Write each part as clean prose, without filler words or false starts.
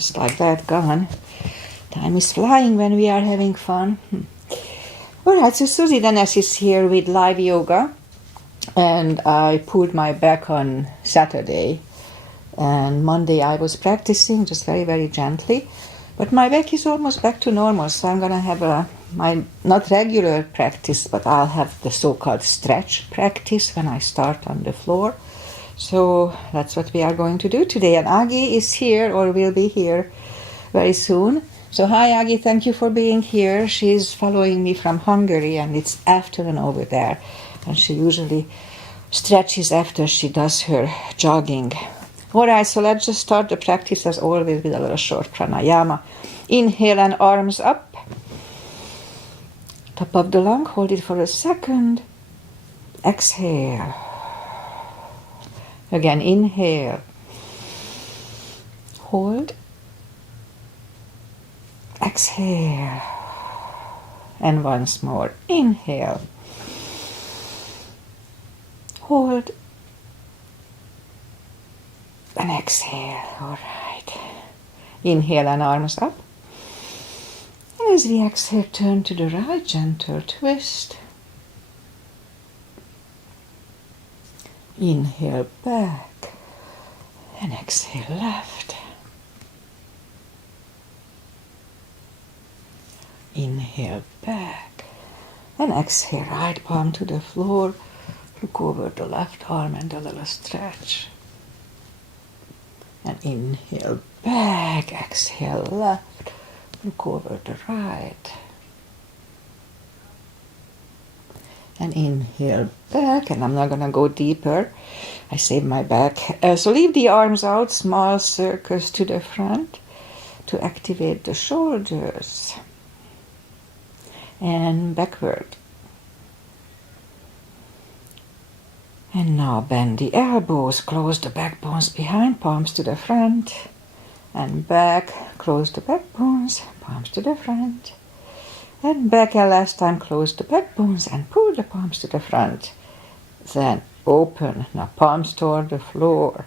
Just like that, gone. Time is flying when we are having fun. Alright, so Susie Dennis is here with live yoga, and I pulled my back on Saturday, and Monday I was practicing just very, very gently, but my back is almost back to normal, so I'm gonna have my not regular practice, but I'll have the so-called stretch practice when I start on the floor. So that's what we are going to do today. And Agi is here, or will be here very soon. So hi Agi, thank you for being here. She's following me from Hungary, and it's afternoon over there. And she usually stretches after she does her jogging. Alright, so let's just start the practice as always with a little short pranayama. Inhale and arms up. Top of the lung, hold it for a second. Exhale. Again, inhale, hold, exhale, and once more, inhale, hold, and exhale. All right. Inhale and arms up. And as we exhale, turn to the right, gentle twist. Inhale back and exhale left. Inhale back and exhale right palm to the floor. Look over the left arm and a little stretch. And inhale back, exhale left. Look over the right. And inhale back, and I'm not going to go deeper. I save my back. So leave the arms out, small circles to the front to activate the shoulders. And backward. And now bend the elbows, close the backbones behind, palms to the front. And back, close the backbones, palms to the front. And back, and last time close the backbones and pull the palms to the front. Then open, now palms toward the floor.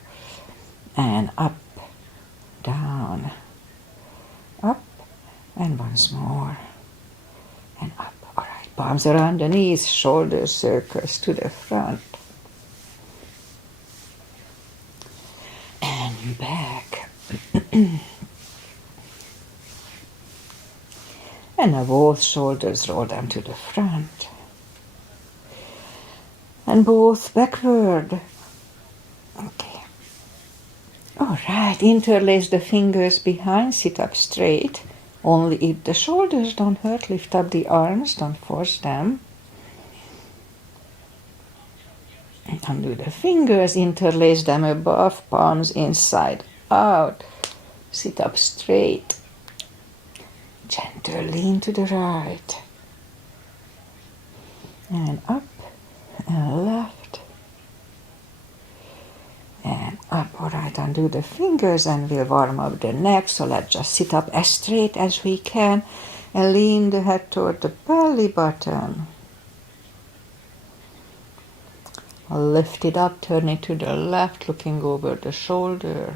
And up, down, up, and once more. And up. All right, palms around the knees, shoulder circles to the front. And back. And now both shoulders roll down to the front. And both backward. Okay. All right, interlace the fingers behind, sit up straight. Only if the shoulders don't hurt, lift up the arms, don't force them. And undo the fingers, interlace them above, palms inside out. Sit up straight. Gentle lean to the right. And up and left. And up. All right, undo the fingers and we'll warm up the neck. So let's just sit up as straight as we can and lean the head toward the belly button. Lift it up, turn it to the left, looking over the shoulder.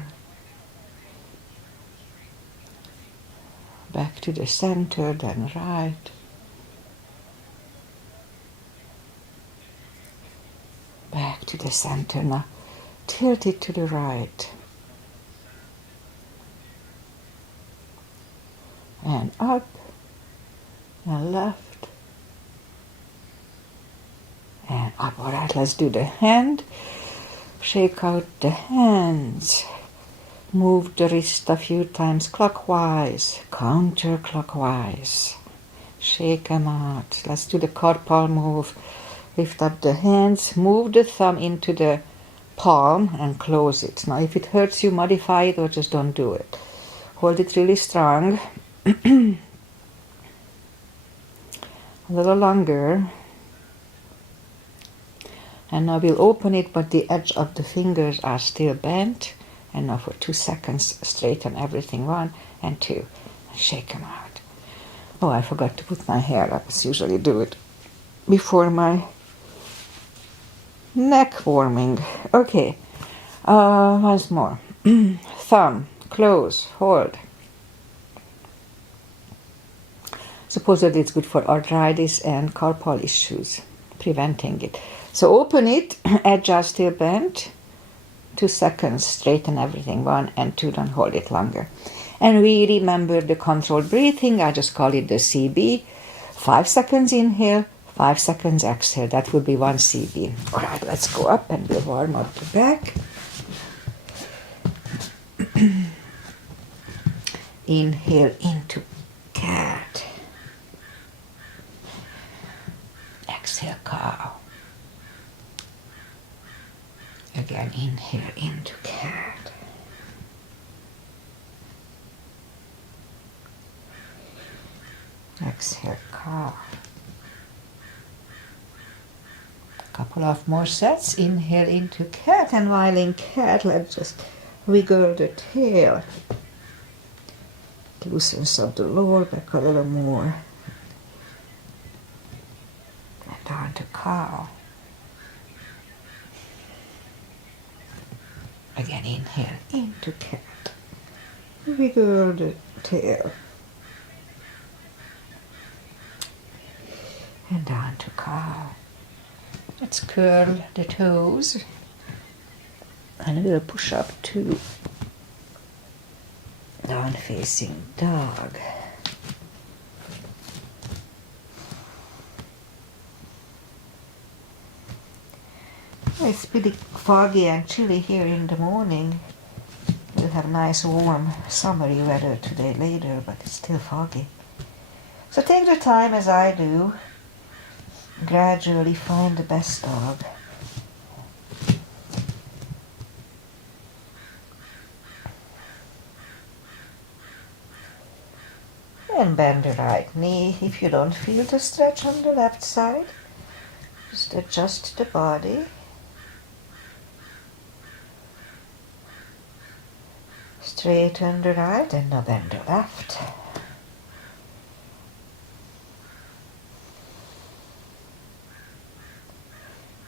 Back to the center, then right. Back to the center. Now tilt it to the right. And up and left. And up. All right, let's do the hand. Shake out the hands. Move the wrist a few times clockwise, counterclockwise. Shake them out. Let's do the carpal move. Lift up the hands, move the thumb into the palm and close it. Now if it hurts you, modify it or just don't do it. Hold it really strong. A little longer. And now we'll open it, but the edge of the fingers are still bent. And now for 2 seconds, straighten everything. 1 and 2. And shake them out. Oh, I forgot to put my hair up. I usually do it before my neck warming. Okay. Once more. Thumb, close, hold. Supposedly it's good for arthritis and carpal issues, preventing it. So open it, adjust till bent, 2 seconds, straighten everything, 1 and 2, don't hold it longer. And we remember the controlled breathing, I just call it the CB. 5 seconds inhale, 5 seconds exhale, that would be 1 CB. All right, let's go up and we'll warm up the back. Inhale into cat. Exhale, cow. Again, inhale into cat. Exhale, cow. Couple of more sets. Inhale into cat, and while in cat, let's just wiggle the tail. Loosens up the lower back a little more. And down to cow. Again, inhale into cat. Wiggle the tail. And down to cow. Let's curl the toes. And we'll push up to down facing dog. It's pretty foggy and chilly here in the morning. We'll have nice warm summery weather today later, but it's still foggy. So take the time as I do. Gradually find the best dog. And bend the right knee. If you don't feel the stretch on the left side, just adjust the body. Straighten the right and now bend the left.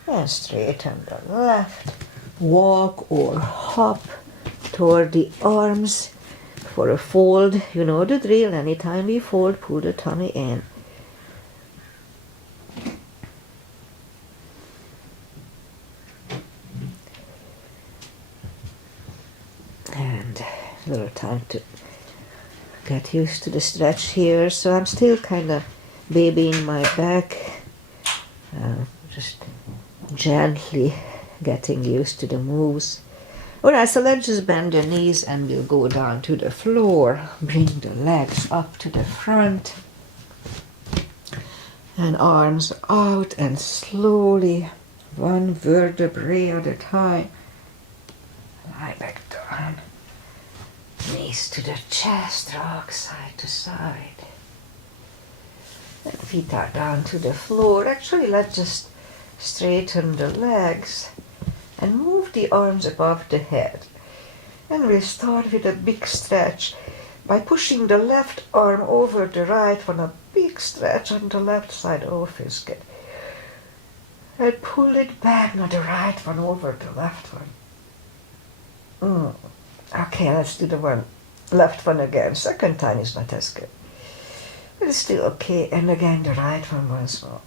And straighten the left. Walk or hop toward the arms for a fold. You know the drill. Anytime we fold, pull the tummy in. And a little time to get used to the stretch here. So I'm still kind of babying my back. Just gently getting used to the moves. Alright, so let's just bend the knees and we'll go down to the floor. Bring the legs up to the front. And arms out and slowly, one vertebrae at a time. Lie back down. Knees to the chest, rock side to side. And feet are down to the floor. Actually, let's just straighten the legs and move the arms above the head. And we'll start with a big stretch by pushing the left arm over the right one, a big stretch on the left side. Oh, feels good. And pull it back, now the right one over the left one. Okay, let's do the left one again. Second time is not as good. But it's still okay. And again the right one once more.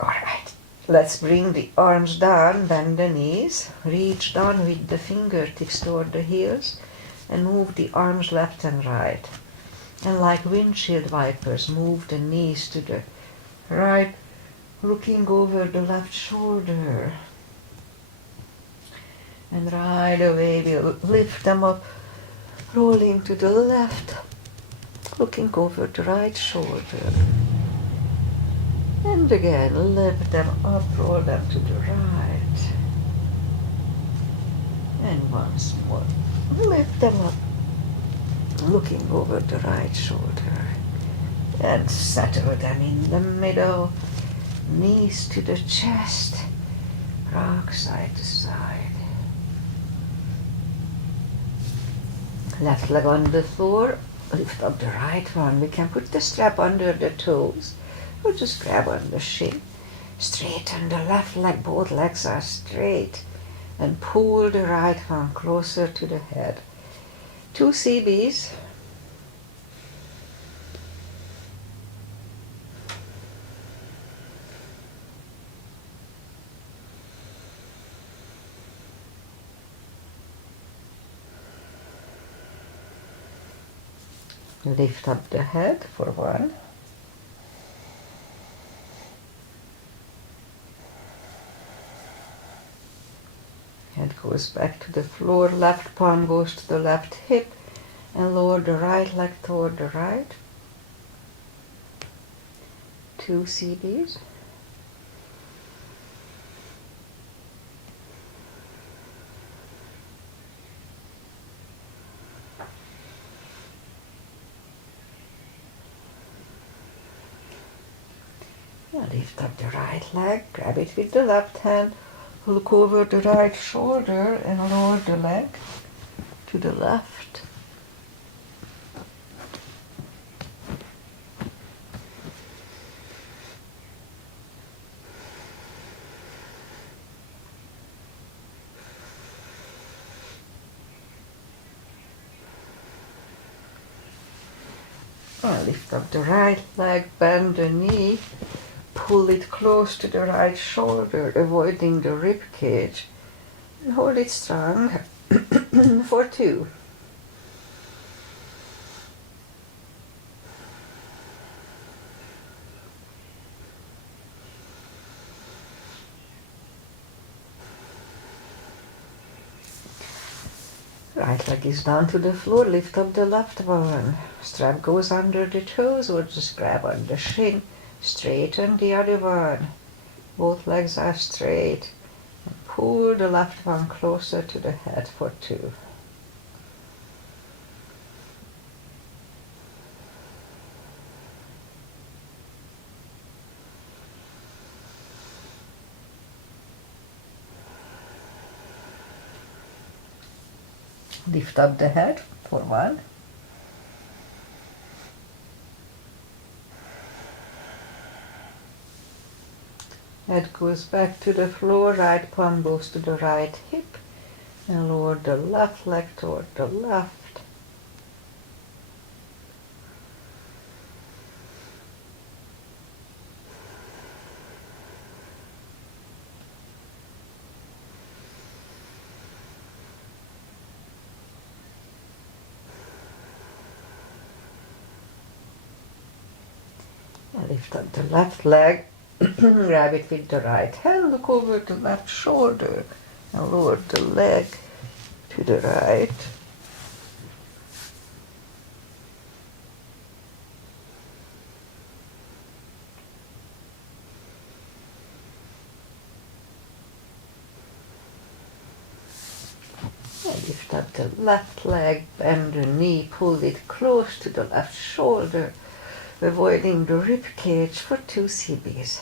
Alright. Let's bring the arms down, bend the knees, reach down with the fingertips toward the heels, and move the arms left and right. And like windshield wipers, move the knees to the right, looking over the left shoulder. And right away we'll lift them up, rolling to the left, looking over the right shoulder. And again, lift them up, roll them to the right. And once more, lift them up, looking over the right shoulder. And settle them in the middle, knees to the chest, rock side to side. Left leg on the floor, lift up the right one. We can put the strap under the toes. Or just grab on the shin, straighten the left leg, both legs are straight, and pull the right one closer to the head. 2 CBs. Lift up the head for 1. Head goes back to the floor, left palm goes to the left hip, and lower the right leg toward the right. 2 CBs. Now lift up the right leg, grab it with the left hand, look over the right shoulder and lower the leg to the left. Now lift up the right leg, bend the knee, pull it close to the right shoulder, avoiding the rib cage, and hold it strong for 2. Right leg is down to the floor, lift up the left one. Strap goes under the toes or just grab on the shin. Straighten the other one. Both legs are straight. And pull the left one closer to the head for 2. Lift up the head for 1. Head goes back to the floor, right palm goes to the right hip, and lower the left leg toward the left. Lift up the left leg, grab it with the right hand, look over the left shoulder, and lower the leg to the right. And lift up the left leg, bend the knee, pull it close to the left shoulder, avoiding the rib cage for 2 CBs.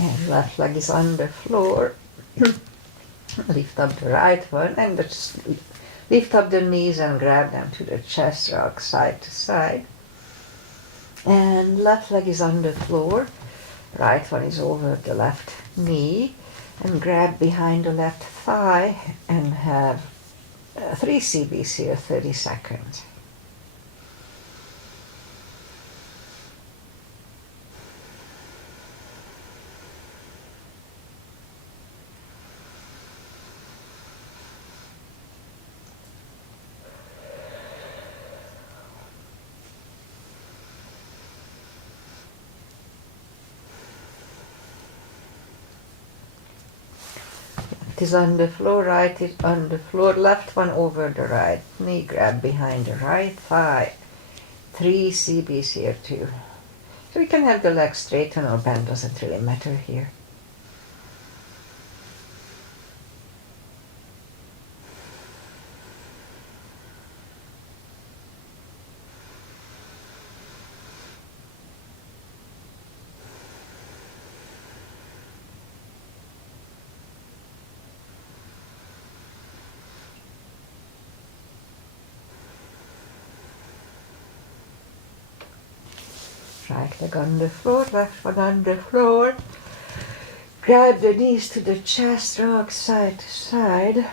And left leg is on the floor. Lift up the right one and just lift up the knees and grab them to the chest, rock side to side. And left leg is on the floor, right one is over the left knee, and grab behind the left thigh and have 3 CBs here, 30 seconds. It is on the floor, right is on the floor, left one over the right knee, grab behind the right thigh. 3 CBs here too. So you can have the legs straighten or bend, doesn't really matter here. Right leg on the floor, left one on the floor. Grab the knees to the chest, rock side to side.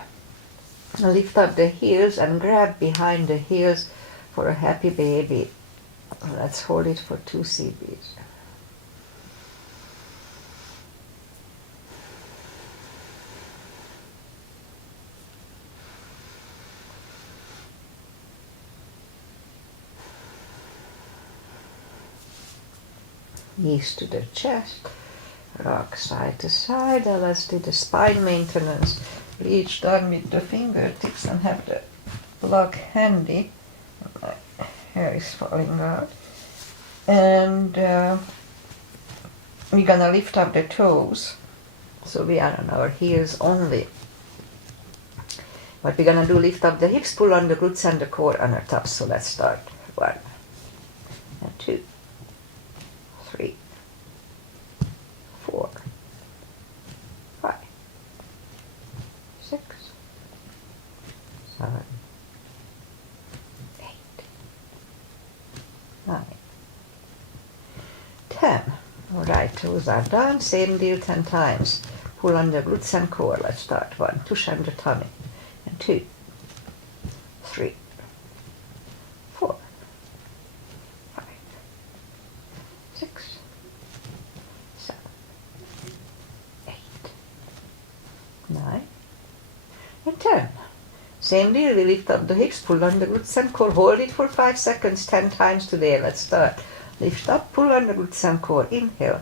Lift up the heels and grab behind the heels for a happy baby. Let's hold it for 2 CBs. Knees to the chest, rock side to side, and let's do the spine maintenance. Reach down with the fingertips and have the block handy. My hair is falling out. And we're gonna lift up the toes. So we are on our heels only. What we're gonna do, lift up the hips, pull on the glutes and the core on our tops. So let's start. 1 and 2. 3, 4, 5, 6, 7, 8, 9, 10. Alright, toes are done. Same deal 10 times. Pull on the glutes and core. Let's start. 1, tush under tummy. And 2, 3, 4, 5, 6, 7, 8, 9, and 10. Same deal, we lift up the hips, pull on the glutes and core, hold it for 5 seconds, 10 times today. Let's start. Lift up, pull on the glutes and core, inhale.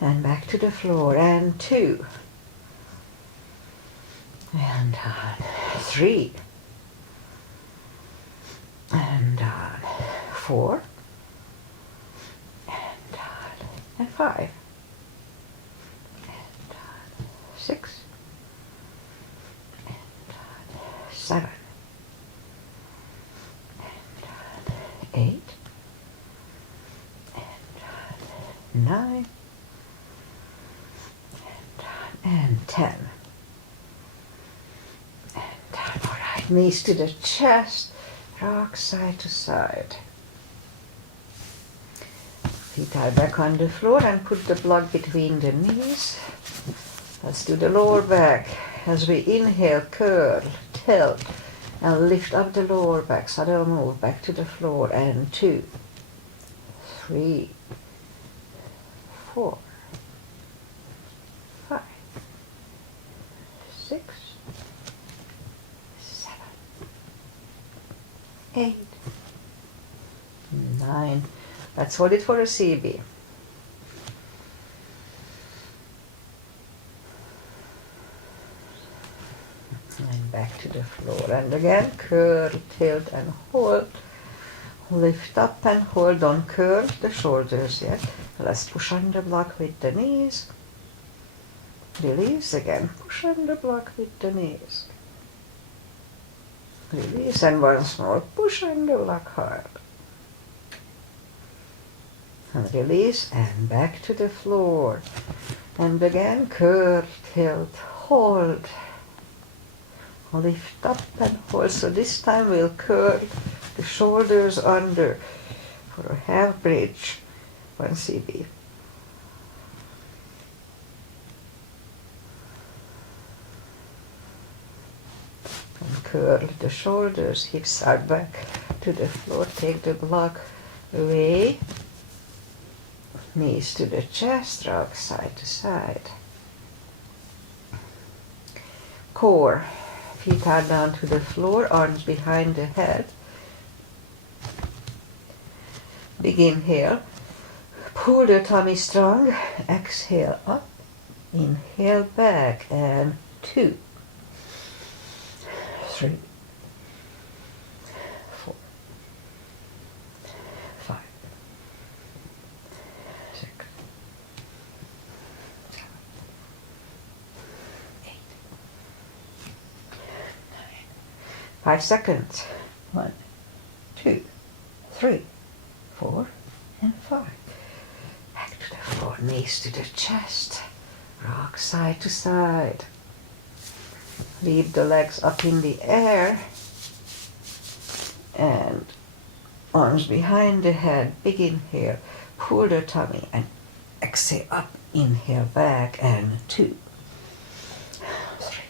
And back to the floor, and 2. And down, 3. And down, 4. And down, and 5. And down, 6. And down, 7. And down, 8. And down, 9. And 10. And down. All right, knees to the chest, rock side to side. Feet are back on the floor and put the block between the knees. Let's do the lower back. As we inhale, curl, tilt, and lift up the lower back. Subtle move back to the floor. And 2, 3, 4, 5, 6, 7, 8, 9. Let's hold it for a CB. And back to the floor. And again, curl, tilt, and hold. Lift up and hold. Don't curl the shoulders yet. Let's push on the block with the knees. Release again. Push on the block with the knees. Release, and once more. Push on the block hard. And release, and back to the floor. And again, curl, tilt, hold. Lift up and hold. So this time we'll curl the shoulders under for a half bridge. 1 CB. And curl the shoulders, hips are back to the floor. Take the block away. Knees to the chest, rock side to side. Core. Feet are down to the floor, arms behind the head. Big inhale. Pull the tummy strong. Exhale up. Inhale back. And 2, 3, 4, 5, 6, 7, 8, 9. 5 seconds. 1, 2, 3, 4, and 5. Back to the floor, knees to the chest. Rock side to side. Leave the legs up in the air. And arms behind the head. Big inhale. Pull the tummy and exhale up. Inhale back. And 2, 3,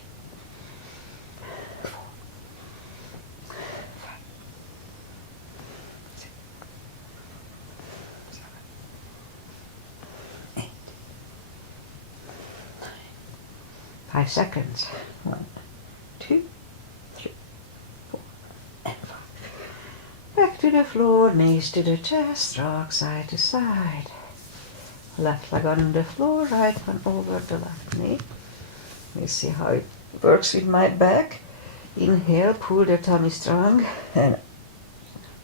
4, 5, 6, 5 seconds. 1, 2, 3, 4, and 5. Back to the floor, knees to the chest, rock side to side. Left leg on the floor, right one over the left knee. Let me see how it works with my back. Inhale, pull the tummy strong, and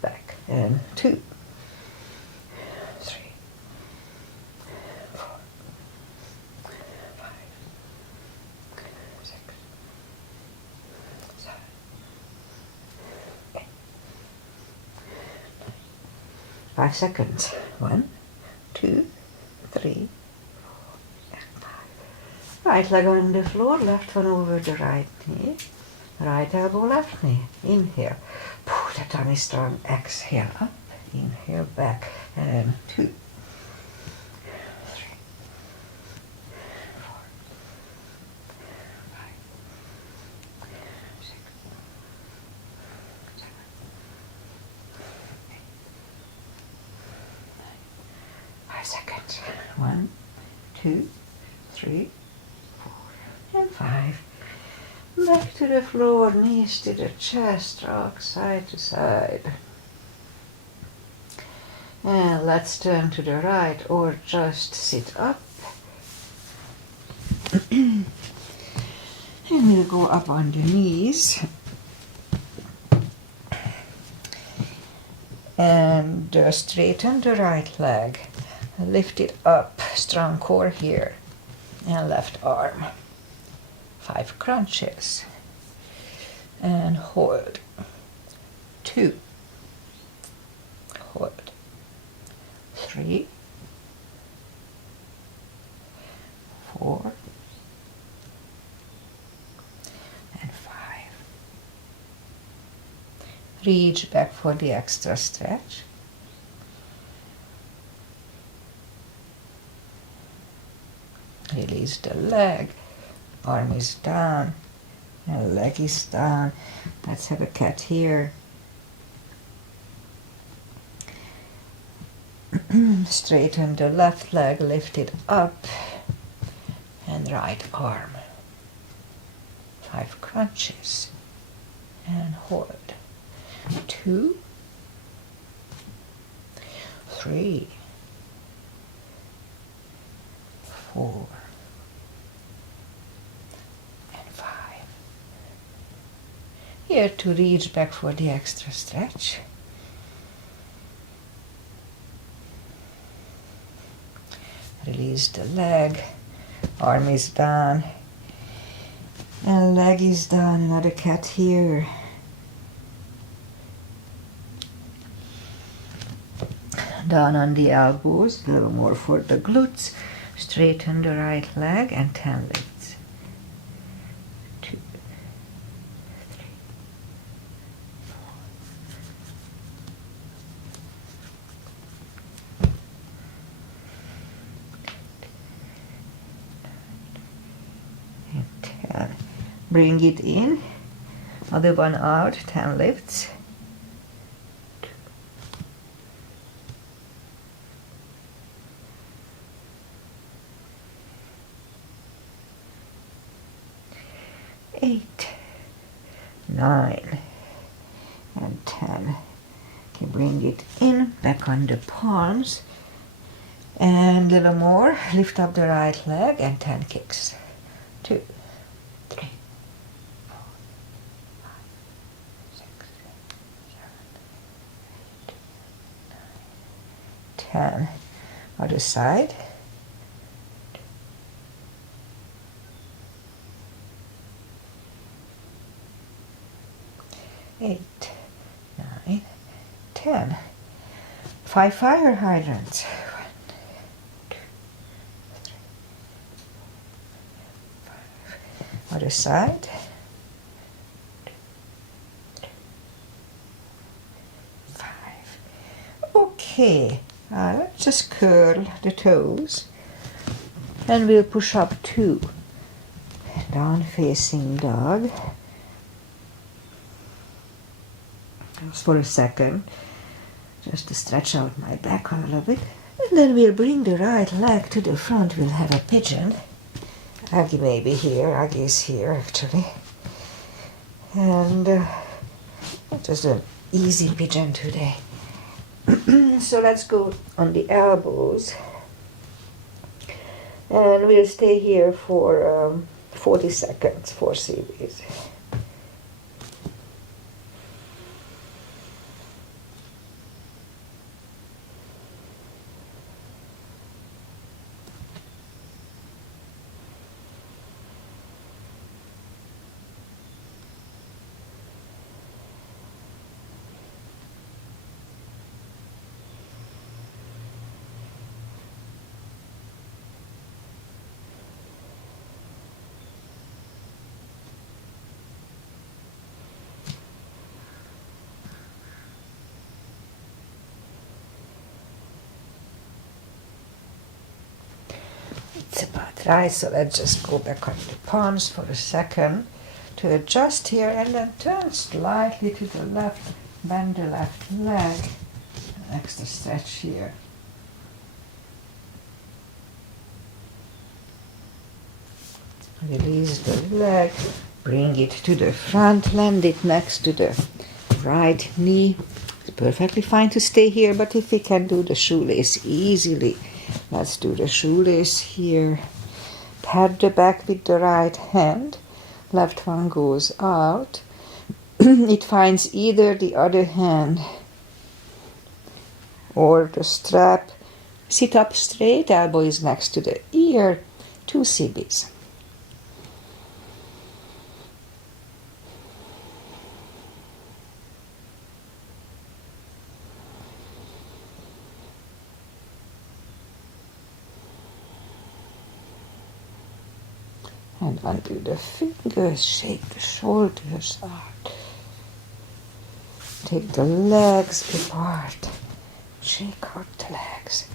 back. And 2, 3, 4, 5, 6, 7, 8, 5 seconds. 1, 2, 3, 4, and 5. Right leg on the floor, left one over the right knee. Right elbow, left knee. Inhale. Pull the tummy strong. Exhale up. Inhale back. And 2, 3, 4, 5, 6, 7, 8, 9. 5 seconds. 1, 2, 3, 4, and 5. Back to the floor, knees to the chest, rock side to side. And let's turn to the right or just sit up. And we'll go up on the knees. And straighten the right leg. Lift it up, strong core here. And left arm. 5 crunches. And hold. 2. Hold. 3. 4. And 5. Reach back for the extra stretch. Release the leg. Arm is down, and leg is down. Let's have a cat here. Straighten the left leg, lift it up, and right arm. 5 crunches, and hold. 2, 3, 4, here to reach back for the extra stretch. Release the leg, arm is down, and leg is down. Another cat here. Down on the elbows, a little more for the glutes. Straighten the right leg and 10 lifts. 2, 3, 4. And 10. Bring it in. Other one out. 10 lifts. 8, 9, and 10. Okay, bring it in, back on the palms, and a little more. Lift up the right leg and 10 kicks. 2, 3, 4, 5, 6, 7, 8, 9, 10. Other side. 8, 9, 10. 5 fire hydrants. 1, 2, 3, 4, 5. Other side. 2, 3, 5. Okay, let's just curl the toes. And we'll push up 2. Down facing dog. Just for a second, just to stretch out my back a little bit. And then we'll bring the right leg to the front. We'll have a pigeon. Aggie may be here. Aggie is here actually. And just an easy pigeon today. So let's go on the elbows. And we'll stay here for 40 seconds for CBs. It's about right, so let's just go back on the palms for a second to adjust here and then turn slightly to the left, bend the left leg, an extra stretch here. Release the leg, bring it to the front, land it next to the right knee. It's perfectly fine to stay here, but if we can do the shoelace easily, let's do the shoelace here. Pat the back with the right hand. Left one goes out. It finds either the other hand or the strap. Sit up straight, elbow is next to the ear. 2 CBs. And undo the fingers, shake the shoulders out. Take the legs apart, shake out the legs.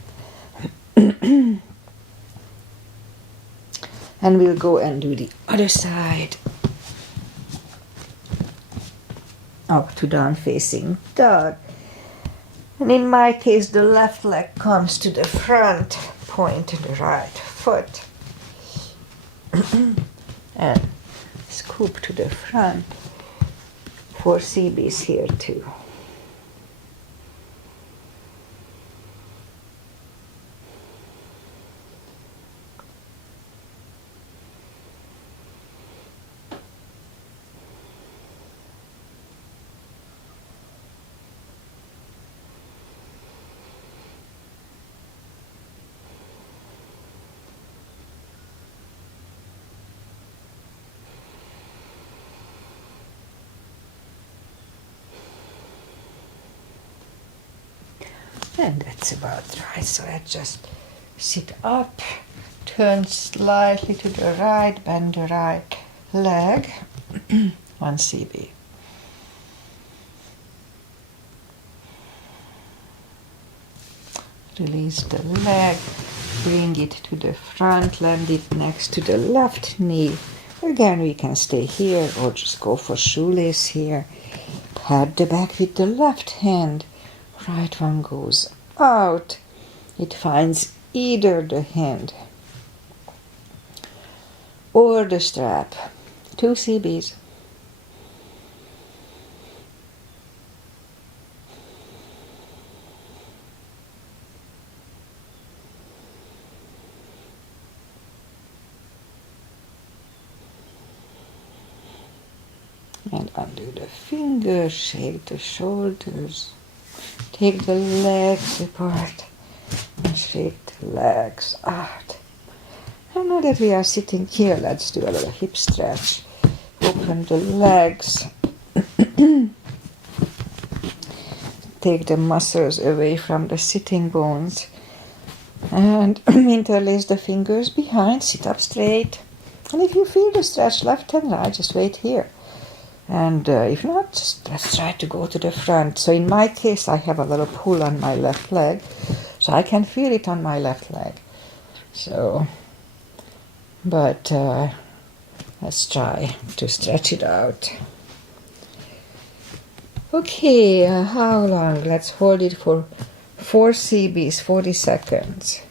And we'll go and do the other side. Up to down facing dog. And in my case, the left leg comes to the front, point to the right foot. And scoop to the front. 4 CBs here too. And that's about right. So let's just sit up, turn slightly to the right, bend the right leg. 1 CB. Release the leg, bring it to the front, land it next to the left knee. Again, we can stay here or just go for shoelace here. Pat the back with the left hand. Right one goes out. It finds either the hand or the strap. 2 CBs. And undo the fingers, shake the shoulders. Take the legs apart and shake the legs out. And now that we are sitting here, let's do a little hip stretch. Open the legs. Take the muscles away from the sitting bones. And interlace the fingers behind. Sit up straight. And if you feel the stretch left and right, just wait here. And if not, just let's try to go to the front. So in my case, I have a little pull on my left leg. So I can feel it on my left leg. So, but let's try to stretch it out. Okay, how long? Let's hold it for 4 CBs, 40 seconds.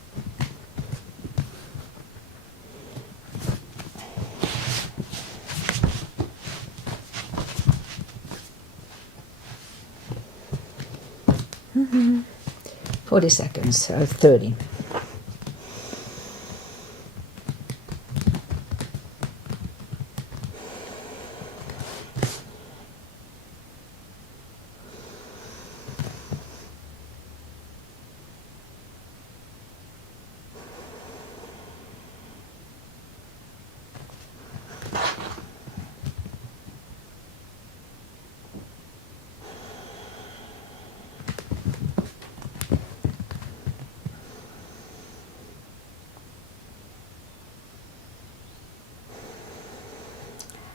40 seconds, 30.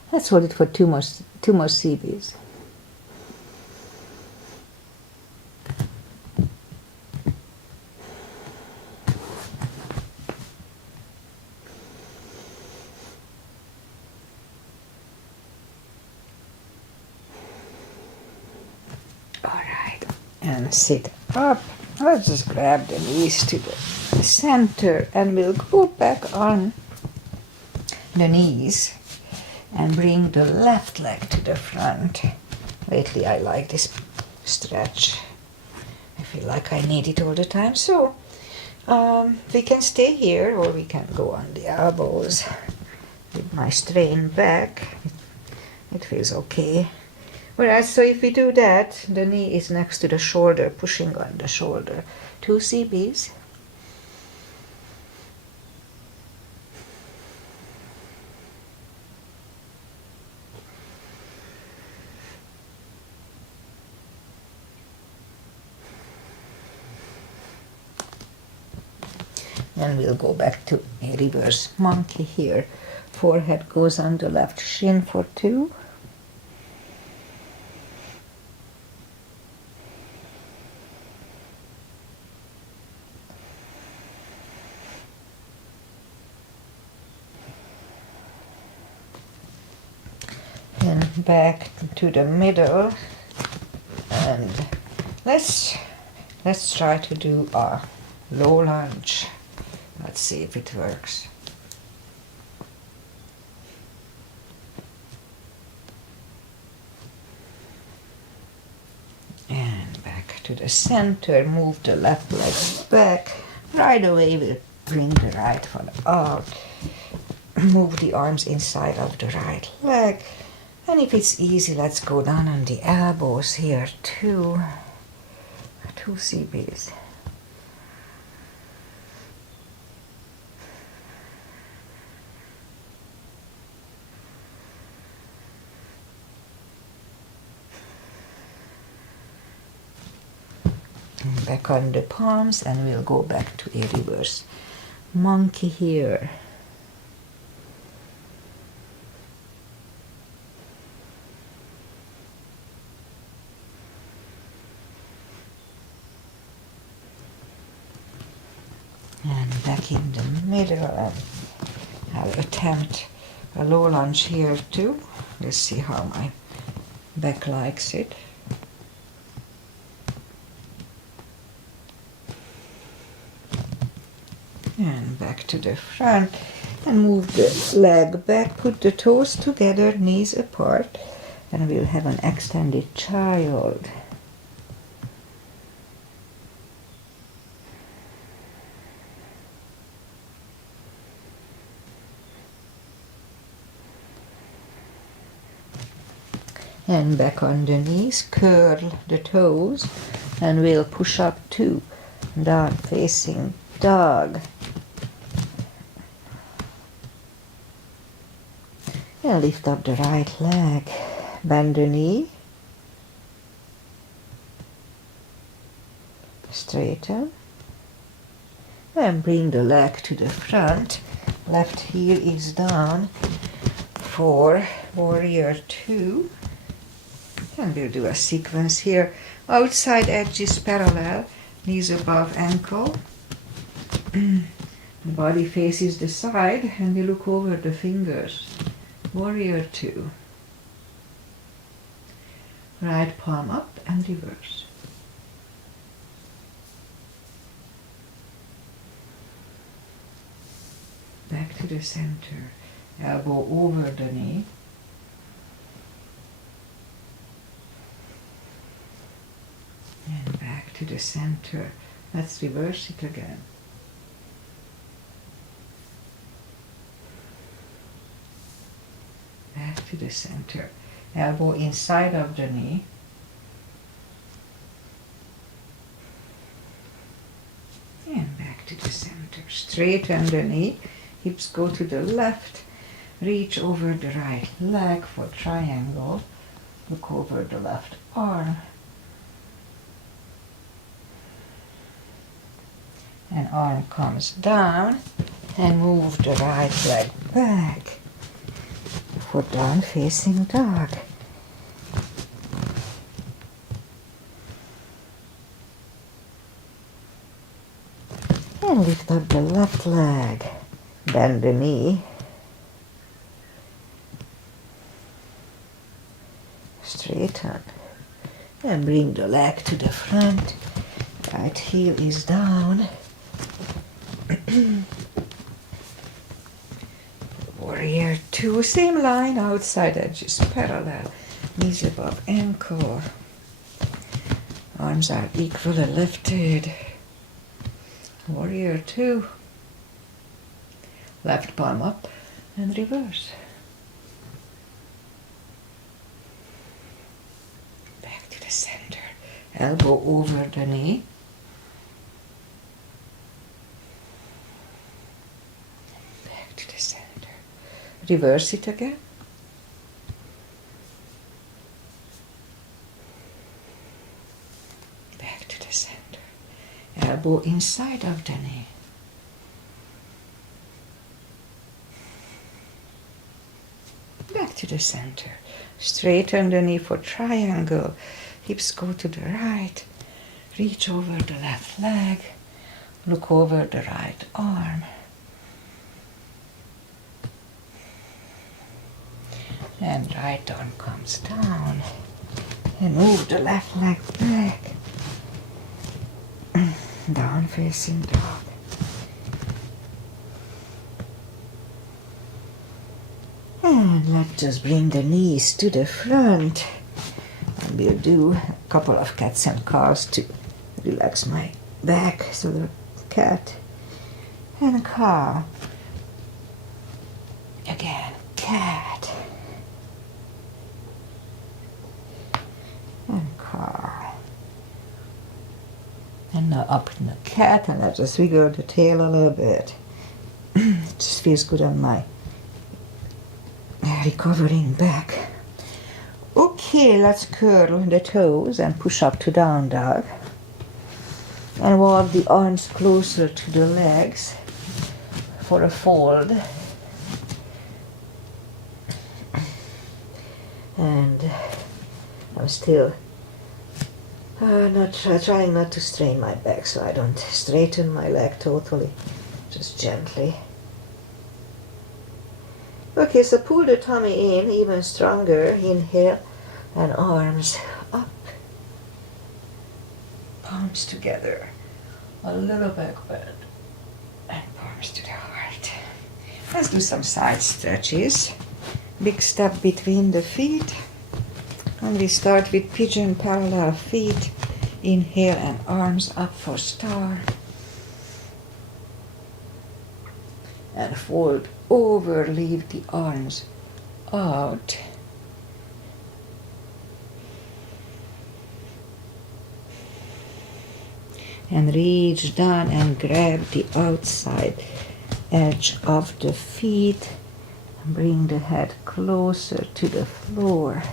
Let's hold it for two more CBs. All right, and sit up. Let's just grab the knees to the center and we'll go back on the knees and bring the left leg to the front. Lately I like this stretch. I feel like I need it all the time. So we can stay here or we can go on the elbows with my strained back. It feels okay. Alright, so if we do that, the knee is next to the shoulder, pushing on the shoulder. 2 CBs. And we'll go back to a reverse monkey here. Forehead goes on the left shin for 2. And back to the middle. And let's try to do a low lunge. Let's see if it works. And back to the center, move the left leg back. Right away we'll bring the right foot out. Move the arms inside of the right leg. And if it's easy, let's go down on the elbows here too. 2 CBs. Back on the palms and we'll go back to a reverse monkey here. And back in the middle and I'll attempt a low lunge here too. Let's see how my back likes it. And back to the front and move the leg back, put the toes together, knees apart, and we'll have an extended child. And back on the knees, curl the toes, and we'll push up 2, down facing dog. And lift up the right leg, bend the knee, straighten, and bring the leg to the front. Left heel is down for warrior 2. And we'll do a sequence here. Outside edge is parallel, knees above ankle. The body faces the side and we look over the fingers. Warrior 2. Right palm up and reverse. Back to the center. Elbow over the knee. And back to the center. Let's reverse it again. Back to the center. Elbow inside of the knee. And back to the center. Straighten the knee. Hips go to the left. Reach over the right leg for triangle. Look over the left arm. And arm comes down. And move the right leg back for down facing dog. And lift up the left leg. Bend the knee. Straighten. And bring the leg to the front. Right heel is down. Warrior 2. Same line, outside edges parallel. Knees above ankle. Arms are equally lifted. Warrior 2. Left palm up and reverse. Back to the center. Elbow over the knee. Back to the center. Reverse it again. Back to the center. Elbow inside of the knee. Back to the center. Straighten the knee for triangle. Hips go to the right. Reach over the left leg. Look over the right arm. And right arm comes down. And move the left leg back. Down facing dog. And let's just bring the knees to the front. And we'll do a couple of cats and cows to relax my back. So the cat and cow. Again, cat. And cow. And now up in the cat, and let's just wiggle the tail a little bit. It just feels good on my recovering back. Okay, let's curl the toes and push up to down dog. And walk the arms closer to the legs for a fold. And I'm still trying not to strain my back, so I don't straighten my leg totally, just gently. Okay, so pull the tummy in even stronger. Inhale and arms up. Palms together. A little back bend. And palms to the heart. Let's do some side stretches. Big step between the feet. And we start with pigeon parallel feet. Inhale and arms up for star. And fold over, leave the arms out. And reach down and grab the outside edge of the feet. And bring the head closer to the floor.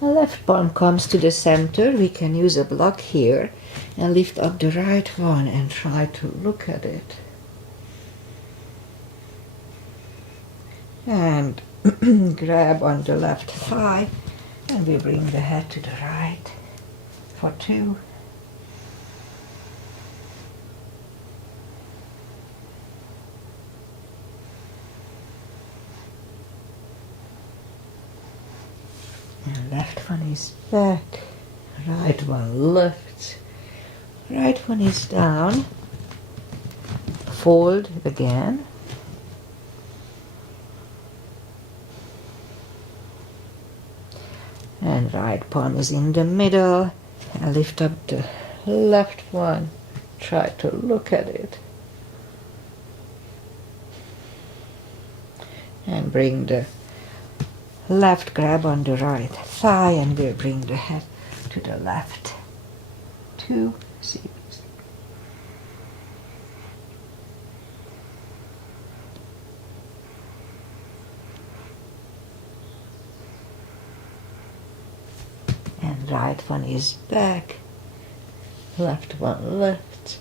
The left palm comes to the center. We can use a block here and lift up the right one and try to look at it. And grab on the left thigh and we bring the head to the right for 2. And left one is back, right one lifts, right one is down, fold again. And right palm is in the middle. And lift up the left one. Try to look at it. And bring the left grab on the right thigh, and we'll bring the head to the left. 2 CBs. And right one is back. Left one left.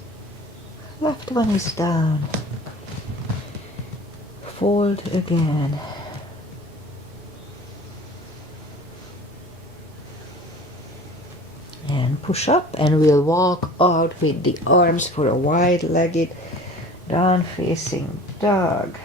Left one is down. Fold again. And push up, and we'll walk out with the arms for a wide-legged down-facing dog.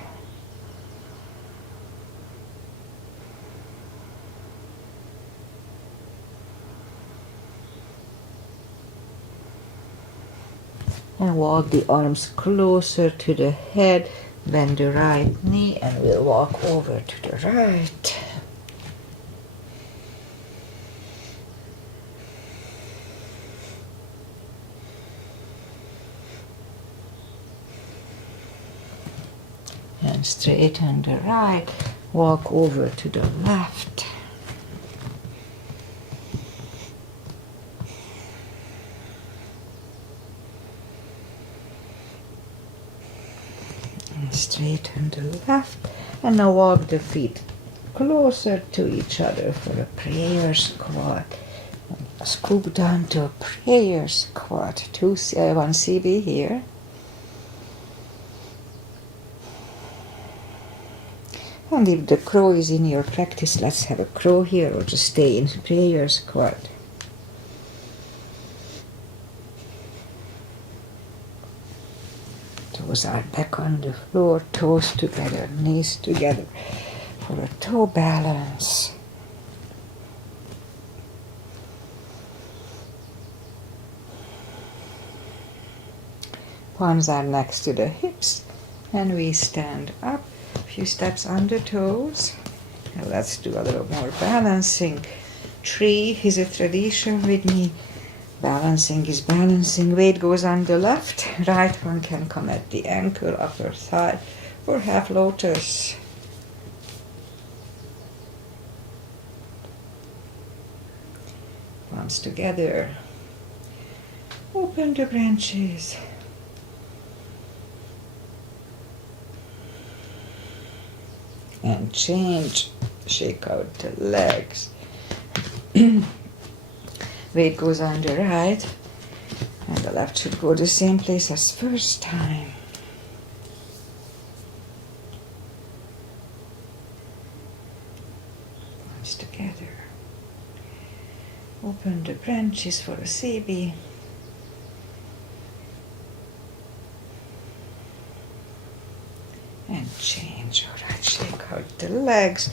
And walk the arms closer to the head, bend the right knee, and we'll walk over to the right. And straighten the right, walk over to the left. Straighten the left, and now walk the feet closer to each other for a prayer squat. Scoop down to a prayer squat. 1 CB here. And if the crow is in your practice, let's have a crow here, or just stay in prayer squat. Toes are back on the floor, toes together, knees together for a toe balance. Palms are next to the hips, and we stand up. A few steps on the toes. Now let's do a little more balancing. 3 is a tradition with me. Balancing is balancing. Weight goes on the left. Right one can come at the ankle, upper thigh, or half lotus. Palms together. Open the branches. And change. Shake out the legs. Weight goes on the right, and the left should go the same place as first time. Arms together. Open the branches for a CB. And change. All right, shake out the legs,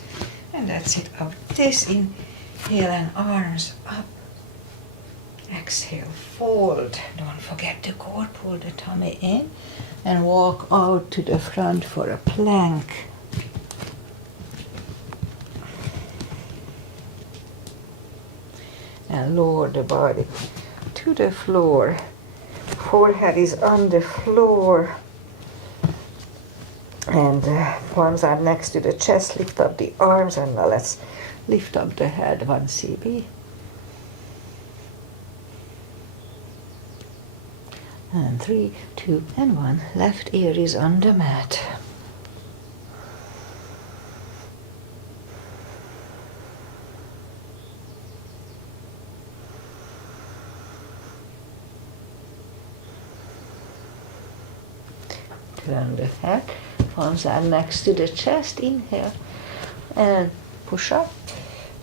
and that's it. Out this, inhale and arms up. Exhale, fold. Don't forget the core, pull the tummy in, and walk out to the front for a plank. And lower the body to the floor. Forehead is on the floor. And palms are next to the chest. Lift up the arms, and now let's lift up the head. 1 CB. And 3, 2, and 1. Left ear is on the mat. Turn the head. Palms are next to the chest. Inhale and push up.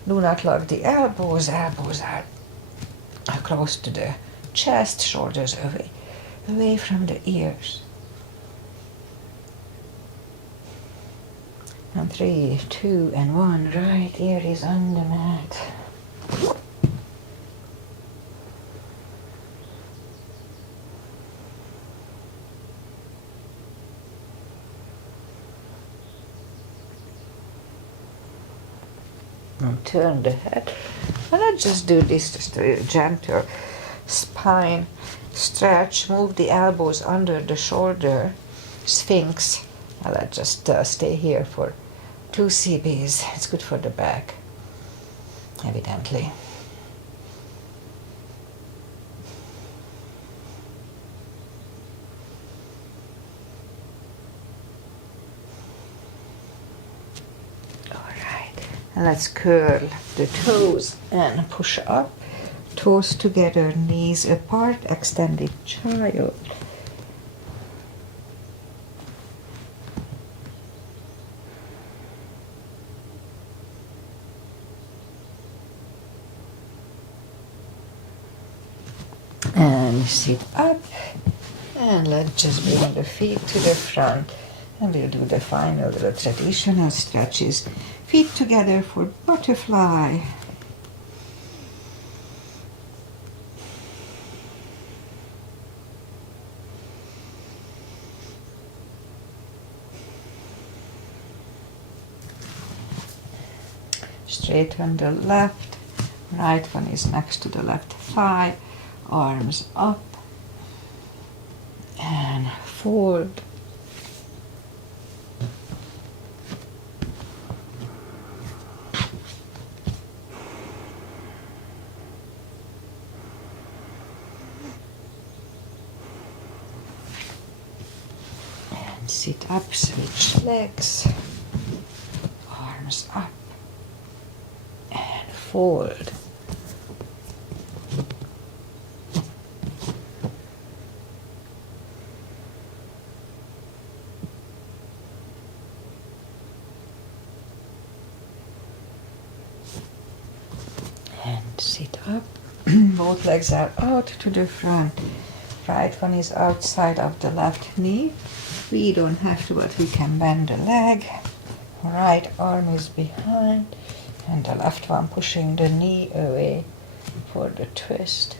Do not lock the elbows. Elbows are close to the chest, shoulders away from the ears. And 3, 2, and 1. Right ear is on the mat. And turn the head. And let's just do this, just a gentle spine stretch. Move the elbows under the shoulder. Sphinx. And let's just stay here for 2 CBs. It's good for the back, evidently. And let's curl the toes and push up. Toes together, knees apart, extended child. And sit up. And let's just bring the feet to the front. And we'll do the final, the traditional stretches. Feet together for butterfly. Straighten the left. Right one is next to the left thigh. Arms up. And fold. Sit up, switch legs, arms up, and fold. And sit up. Both legs are out to the front. Right one is outside of the left knee. We don't have to, but we can bend the leg. Right arm is behind, and the left one pushing the knee away for the twist.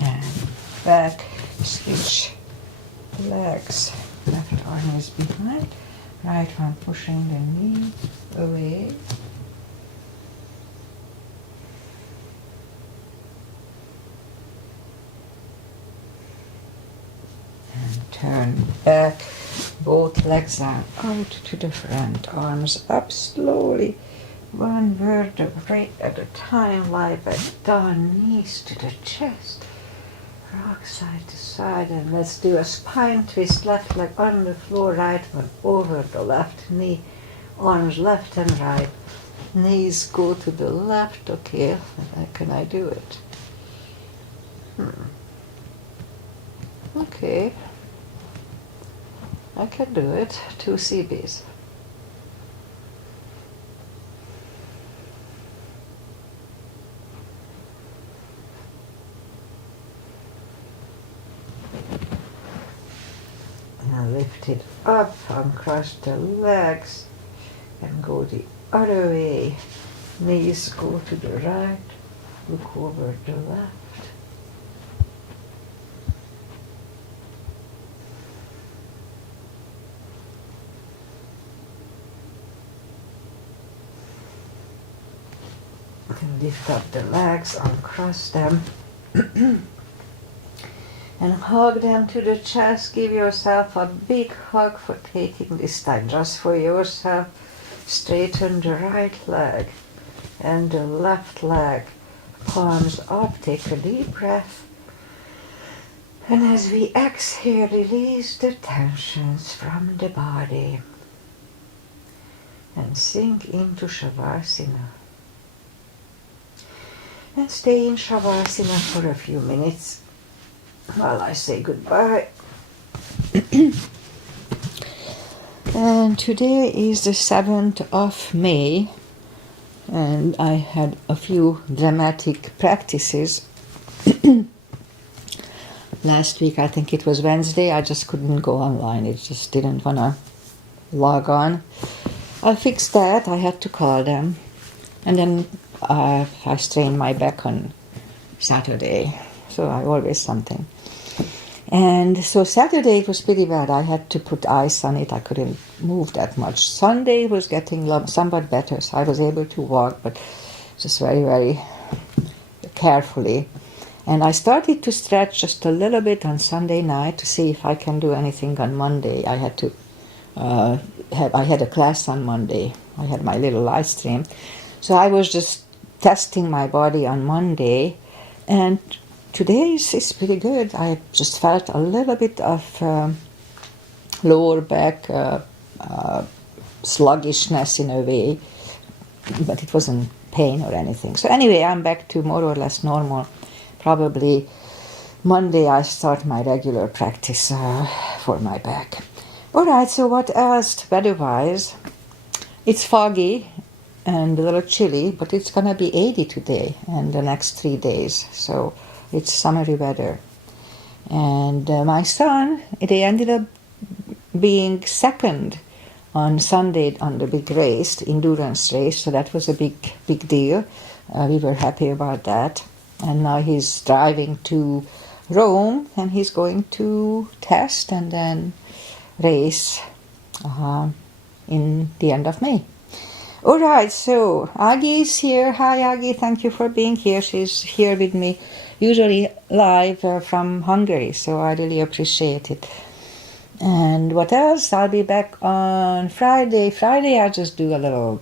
And back, switch legs. Left arm is behind, right one pushing the knee away. Turn back, both legs are out to the front, arms up slowly, one vertebrae at a time, lie back down, knees to the chest, rock side to side, and let's do a spine twist, left leg on the floor, right one over the left knee, arms left and right, knees go to the left. Okay, can I do it? Okay. I can do it. 2 CBs. Now lift it up, uncross the legs, and go the other way. Knees go to the right, look over the left. And lift up the legs, uncross them, and hug them to the chest. Give yourself a big hug for taking this time just for yourself. Straighten the right leg and the left leg, palms up, take a deep breath. And as we exhale, release the tensions from the body and sink into Shavasana. And stay in Shavasana for a few minutes while I say goodbye. And today is the 7th of May, and I had a few dramatic practices. Last week, I think it was Wednesday, I just couldn't go online. It just didn't want to log on. I fixed that. I had to call them. And then I strained my back on Saturday, so I always something. And so Saturday it was pretty bad. I had to put ice on it. I couldn't move that much. Sunday was getting somewhat better, so I was able to walk, but just very, very carefully. And I started to stretch just a little bit on Sunday night to see if I can do anything on Monday. I had to I had a class on Monday. I had my little live stream. So I was just testing my body on Monday, and today is pretty good. I just felt a little bit of lower back sluggishness in a way, but it wasn't pain or anything. So anyway, I'm back to more or less normal. Probably Monday I start my regular practice for my back. Alright, so what else weather-wise? It's foggy and a little chilly, but it's gonna be 80 today and the next 3 days, so it's summery weather. And my son, they ended up being second on Sunday on the big race, the endurance race, so that was a big deal. We were happy about that. And now he's driving to Rome, and he's going to test and then race in the end of May. All right, so Agi is here. Hi, Agi. Thank you for being here. She's here with me, usually live from Hungary, so I really appreciate it. And what else? I'll be back on Friday. Friday, I'll just do a little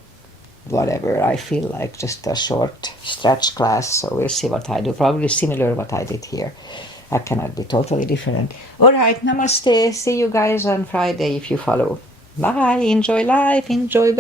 whatever I feel like, just a short stretch class. So we'll see what I do. Probably similar what I did here. I cannot be totally different. All right, namaste. See you guys on Friday if you follow. Bye. Enjoy life. Enjoy